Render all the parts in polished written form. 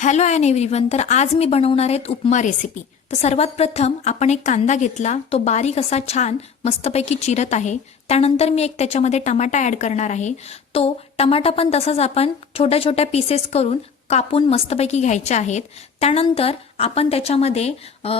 Hello and everyone. तर आज मी बनवणार आहे उपमा रेसिपी. तर सर्वात प्रथम आपण एक कांदा घेतला, तो बारीक असा छान मस्तपैकी चिरत आहे. त्यानंतर मी एक त्याच्यामध्ये टमाटा ॲड करणार आहे. तो टमाटा पण तसाच आपण छोट्या छोट्या पीसेस करून कापून मस्तपैकी घ्यायच्या आहेत. त्यानंतर आपण त्याच्यामध्ये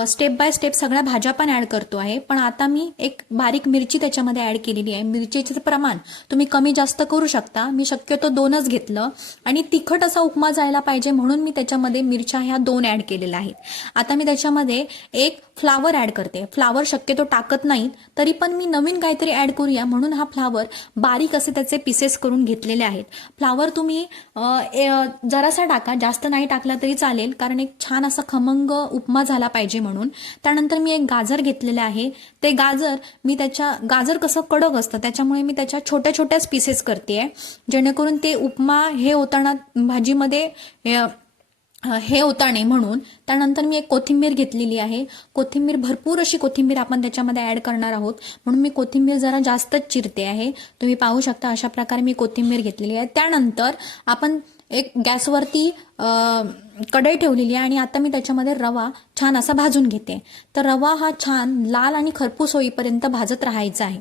स्टेप बाय स्टेप सगळ्या भाज्या पण ॲड करतो आहे. पण आता मी एक बारीक मिरची त्याच्यामध्ये ॲड केलेली आहे. मिरचीचं प्रमाण तुम्ही कमी जास्त करू शकता. मी शक्यतो 2च घेतलं आणि तिखट असा उपमा जायला पाहिजे म्हणून मी त्याच्यामध्ये मिरच्या ह्या 2 ॲड केलेल्या आहेत. आता मी त्याच्यामध्ये एक फ्लावर ॲड करते. फ्लावर शक्यतो टाकत नाही, तरी पण मी नवीन काहीतरी ॲड करूया म्हणून हा फ्लावर बारीक असे त्याचे पीसेस करून घेतलेले आहेत. फ्लावर तुम्ही जरासा टाका, जास्त नाही टाकला तरी चालेल, कारण एक छान असा खमंग उपमा झाला पाहिजे म्हणून. त्यानंतर मी एक गाजर घेतलेले आहे. ते गाजर मी गाजर कसं कडक असतं त्याच्यामुळे मी त्याच्या छोट्या छोट्याच पीसेस करते, जेणेकरून ते उपमा हे होताना भाजीमध्ये हे होता नाही म्हणून. त्यानंतर मी एक कोथिंबीर घेतलेली आहे. कोथिंबीर भरपूर अशी कोथिंबीर आपण त्याच्यामध्ये ॲड करणार आहोत म्हणून मी कोथिंबीर जरा जास्तच चिरते आहे. तुम्ही पाहू शकता अशा प्रकारे मी कोथिंबीर घेतलेली आहे. त्यानंतर आपण एक गॅसवरती कढई ठेवलेली आहे आणि आता मी त्याच्यामध्ये रवा छान असा भाजून घेते. तर रवा हा छान लाल आणि खरपूस होईपर्यंत भाजत राहायचा आहे.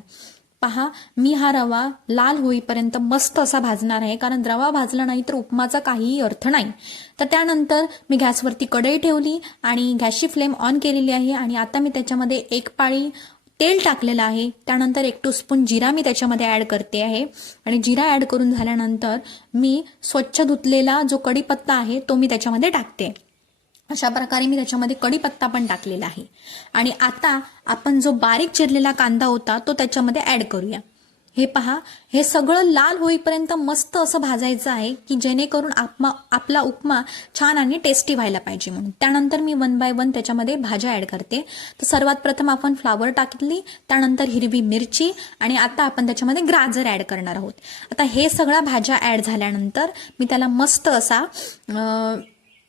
पहा, मी हा रवा लाल होईपर्यंत मस्त असा भाजणार आहे, कारण रवा भाजला नाही तर उपमाचा काहीही अर्थ नाही. तर त्यानंतर मी गॅसवरती कढई ठेवली आणि गॅसची फ्लेम ऑन केलेली आहे आणि आता मी त्याच्यामध्ये एक पाळी तेल टाकलेलं आहे. त्यानंतर 1 टीस्पून जिरा मी त्याच्यामध्ये ॲड करते आहे आणि जिरा ॲड करून झाल्यानंतर मी स्वच्छ धुतलेला जो कढीपत्ता आहे तो मी त्याच्यामध्ये टाकते. अशा प्रकारे मी त्याच्यामध्ये कढीपत्ता पण टाकलेला आहे आणि आता आपण जो बारीक चिरलेला कांदा होता तो त्याच्यामध्ये ॲड करूया. हे पहा, हे सगळं लाल होईपर्यंत मस्त असं भाजायचं आहे की जेणेकरून आपला उपमा छान आणि टेस्टी व्हायला पाहिजे म्हणून. त्यानंतर मी 1 बाय 1 त्याच्यामध्ये भाज्या ॲड करते. तर सर्वात प्रथम आपण फ्लावर टाकली, त्यानंतर हिरवी मिरची आणि आता आपण त्याच्यामध्ये गाजर ॲड करणार आहोत. आता हे सगळ्या भाज्या ॲड झाल्यानंतर मी त्याला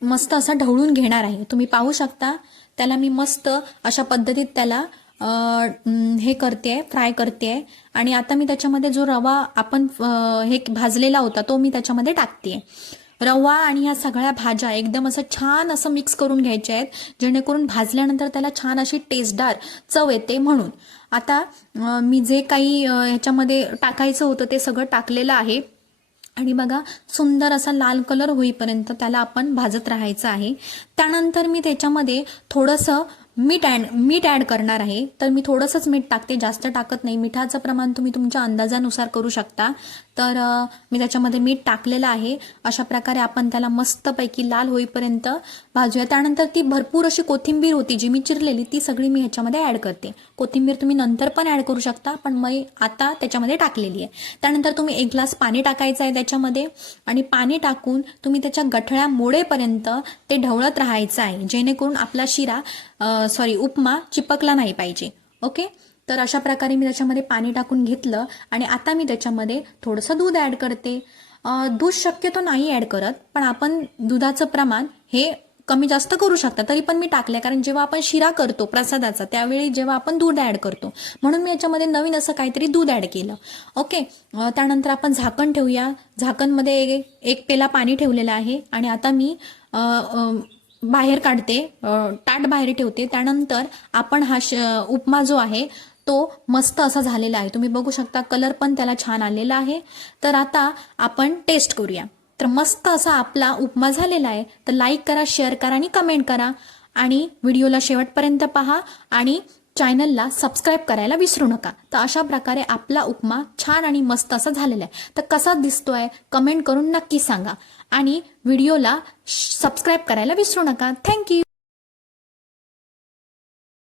मस्त असा ढवळून घेणार आहे. तुम्ही पाहू शकता त्याला मी मस्त अशा पद्धतीत त्याला हे करते, फ्राय करते आणि आता मी त्याच्यामध्ये जो रवा आपण हे भाजलेला होता तो मी त्याच्यामध्ये टाकते. रवा आणि ह्या सगळ्या भाज्या एकदम असं छान असं मिक्स करून घ्यायच्या आहेत, जेणेकरून भाजल्यानंतर त्याला छान अशी टेस्टदार चव येते म्हणून. आता मी जे काही ह्याच्यामध्ये टाकायचं होतं ते सगळं टाकलेलं आहे आणि बघा सुंदर असा लाल कलर होईपर्यंत त्याला आपण भाजत राहायचं आहे. त्यानंतर मी त्याच्यामध्ये थोडंसं मीठ ॲड करणार आहे. तर मी थोडंसंच मीठ टाकते, जास्त टाकत नाही. मिठाचं प्रमाण तुम्ही तुमच्या अंदाजानुसार करू शकता. तर मी त्याच्यामध्ये मीठ टाकलेलं आहे. अशा प्रकारे आपण त्याला मस्तपैकी लाल होईपर्यंत भाजूया. त्यानंतर ती भरपूर अशी कोथिंबीर होती जी मी चिरलेली, ती सगळी मी ह्याच्यामध्ये ॲड करते. कोथिंबीर तुम्ही नंतर पण ॲड करू शकता, पण मी आता त्याच्यामध्ये टाकलेली आहे. त्यानंतर तुम्ही 1 ग्लास पाणी टाकायचं आहे त्याच्यामध्ये आणि पाणी टाकून तुम्ही त्याच्या गठळ्या मोडेपर्यंत ते ढवळत राहायचं आहे, जेणेकरून आपला उपमा चिपकला नाही पाहिजे. ओके, तर अशा प्रकारे मी त्याच्यामध्ये पाणी टाकून घेतलं आणि आता मी त्याच्यामध्ये थोडंसं दूध ॲड करते. दूध शक्यतो नाही ॲड करत, पण आपण दुधाचं प्रमाण हे कमी जास्त करू शकता. तरी पण मी टाकलं, कारण जेव्हा आपण शिरा करतो प्रसादाचा त्यावेळी जेव्हा आपण दूध ॲड करतो म्हणून मी याच्यामध्ये नवीन असं काहीतरी दूध ॲड केलं. ओके, त्यानंतर आपण झाकण ठेवूया. झाकणमध्ये 1 पेला पाणी ठेवलेलं आहे आणि आता मी बाहेर काढते, ताट बाहेर ठेवते. त्यानंतर आपण हा उपमा जो आहे तो मस्त असा झालेला आहे. तुम्ही बघू शकता कलर पण त्याला छान आलेला आहे. तर आता आपण टेस्ट करूया. तर मस्त असा आपला उपमा झालेला आहे. तर लाईक करा, शेअर करा आणि कमेंट करा आणि व्हिडिओला शेवटपर्यंत पहा आणि चॅनलला सबस्क्राईब करायला विसरू नका. तर अशा प्रकारे आपला उपमा छान आणि मस्त असा झालेला आहे. तर कसा दिसतोय कमेंट करून नक्की सांगा आणि व्हिडिओला सबस्क्राईब करायला विसरू नका. थँक्यू.